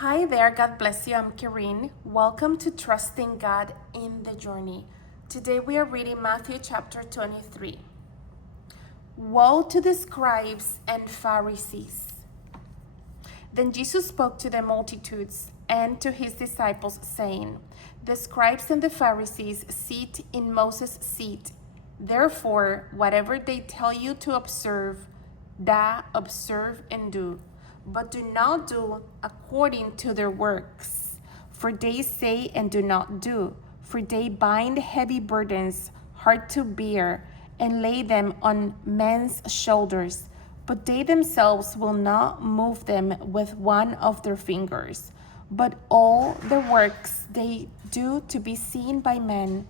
Hi there, God bless you. I'm Kirin. Welcome to Trusting God in the Journey. Today we are reading Matthew chapter 23. Woe to the scribes and Pharisees. Then Jesus spoke to the multitudes and to his disciples, saying, The scribes and the Pharisees sit in Moses' seat. Therefore, whatever they tell you to observe, that observe and do. But do not do according to their works. For they say and do not do. For they bind heavy burdens, hard to bear, and lay them on men's shoulders, but they themselves will not move them with one of their fingers. But all the works they do to be seen by men,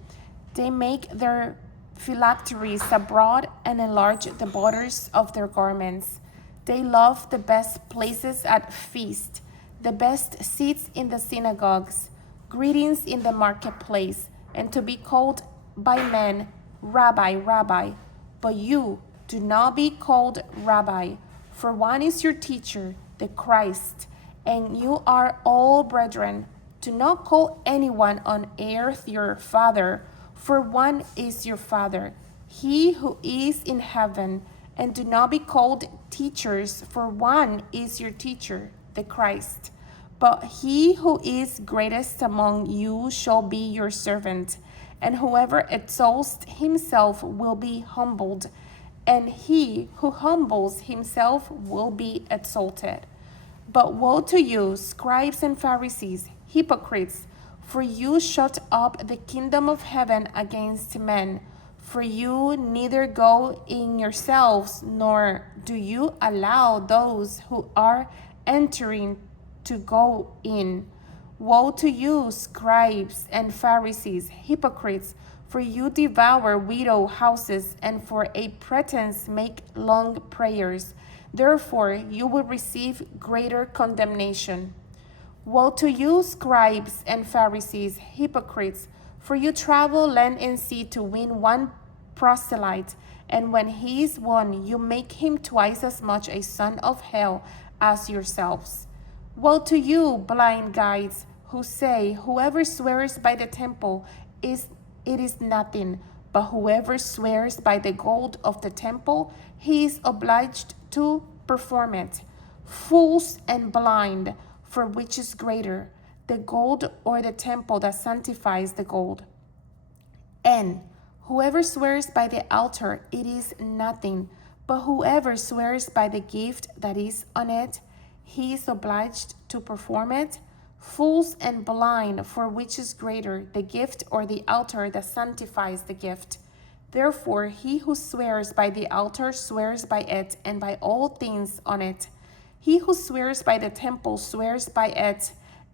they make their phylacteries abroad and enlarge the borders of their garments. They love the best places at feast, the best seats in the synagogues, greetings in the marketplace, and to be called by men, Rabbi, Rabbi. But you do not be called Rabbi, for one is your teacher, the Christ, and you are all brethren. Do not call anyone on earth your father, for one is your Father, he who is in heaven. And do not be called teachers, for one is your teacher, the Christ. But he who is greatest among you shall be your servant. And whoever exalts himself will be humbled, and he who humbles himself will be exalted. But woe to you, scribes and Pharisees, hypocrites, for you shut up the kingdom of heaven against men. For you neither go in yourselves, nor do you allow those who are entering to go in. Woe to you, scribes and Pharisees, hypocrites, for you devour widow houses, and for a pretense make long prayers. Therefore you will receive greater condemnation. Woe to you, scribes and Pharisees, hypocrites, for you travel land and sea to win one proselyte, and when he is won, you make him twice as much a son of hell as yourselves. Woe to you, blind guides, who say, Whoever swears by the temple it is nothing, but whoever swears by the gold of the temple, he is obliged to perform it. Fools and blind, for which is greater, the gold or the temple that sanctifies the gold? And whoever swears by the altar, it is nothing, but whoever swears by the gift that is on it, he is obliged to perform it. Fools and blind, for which is greater, the gift or the altar that sanctifies the gift? Therefore, he who swears by the altar swears by it and by all things on it. He who swears by the temple swears by it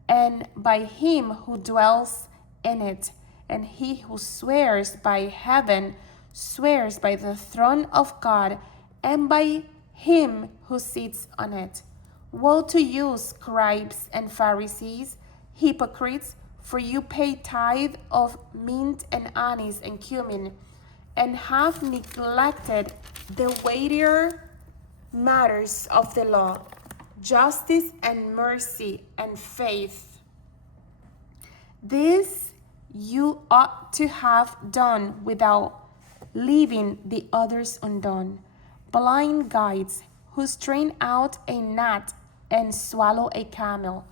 and by him who dwells in it. And he who swears by heaven swears by the throne of God and by him who sits on it. Woe to you, scribes and Pharisees, hypocrites, for you pay tithe of mint and anise and cumin, and have neglected the weightier matters of the law, justice and mercy and faith. This you ought to have done without leaving the others undone. Blind guides, who strain out a gnat and swallow a camel.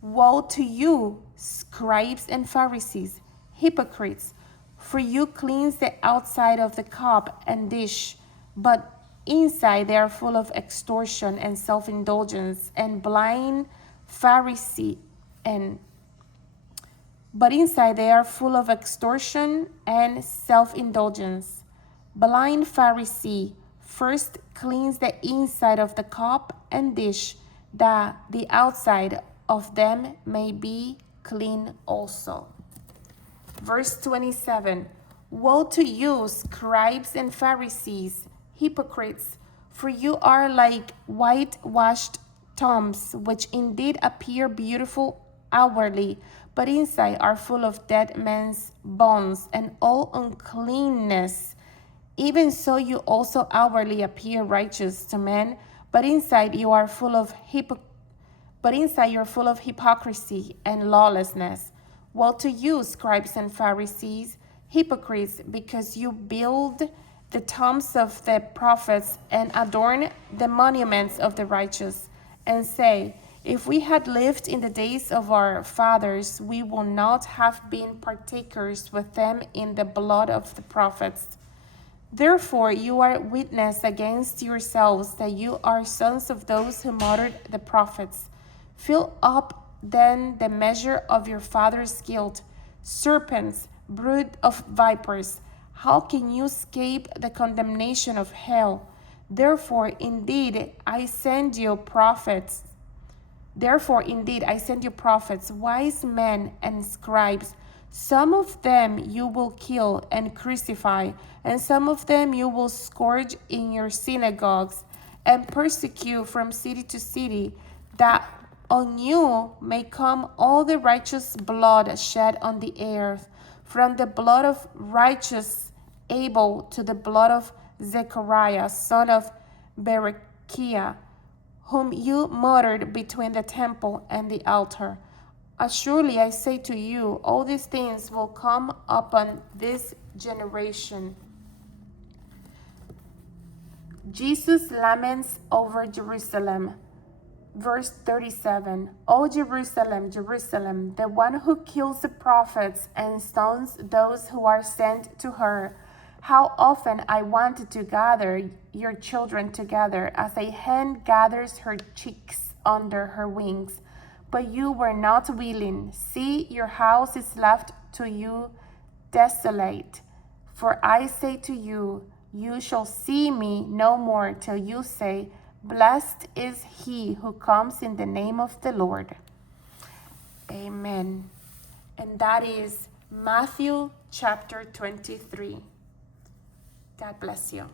Woe to you, scribes and Pharisees, hypocrites, for you cleanse the outside of the cup and dish, but inside they are full of extortion and self-indulgence. And blind Pharisee and but inside they are full of extortion and self-indulgence. Blind Pharisee, first cleanse the inside of the cup and dish, that the outside of them may be clean also. Verse 27, Woe to you, scribes and Pharisees, hypocrites, for you are like whitewashed tombs, which indeed appear beautiful outwardly, but inside are full of dead men's bones and all uncleanness. Even so you also outwardly appear righteous to men, but inside you are full of but inside you're full of hypocrisy and lawlessness. Woe to you, scribes and Pharisees, hypocrites, because you build the tombs of the prophets and adorn the monuments of the righteous, and say, if we had lived in the days of our fathers, we would not have been partakers with them in the blood of the prophets. Therefore you are witness against yourselves that you are sons of those who murdered the prophets. Fill up then the measure of your father's guilt. Serpents, brood of vipers, how can you escape the condemnation of hell? Therefore indeed I send you prophets, wise men and scribes. Some of them you will kill and crucify, and some of them you will scourge in your synagogues and persecute from city to city, that on you may come all the righteous blood shed on the earth, from the blood of righteous Abel to the blood of Zechariah, son of Berechiah, whom you murdered between the temple and the altar. Surely I say to you, all these things will come upon this generation. Jesus laments over Jerusalem. Verse 37, O Jerusalem, Jerusalem, the one who kills the prophets and stones those who are sent to her. How often I wanted to gather your children together as a hen gathers her chicks under her wings, but you were not willing. See, your house is left to you desolate. For I say to you, you shall see me no more till you say, blessed is he who comes in the name of the Lord. Amen. And that is Matthew chapter 23. God bless you.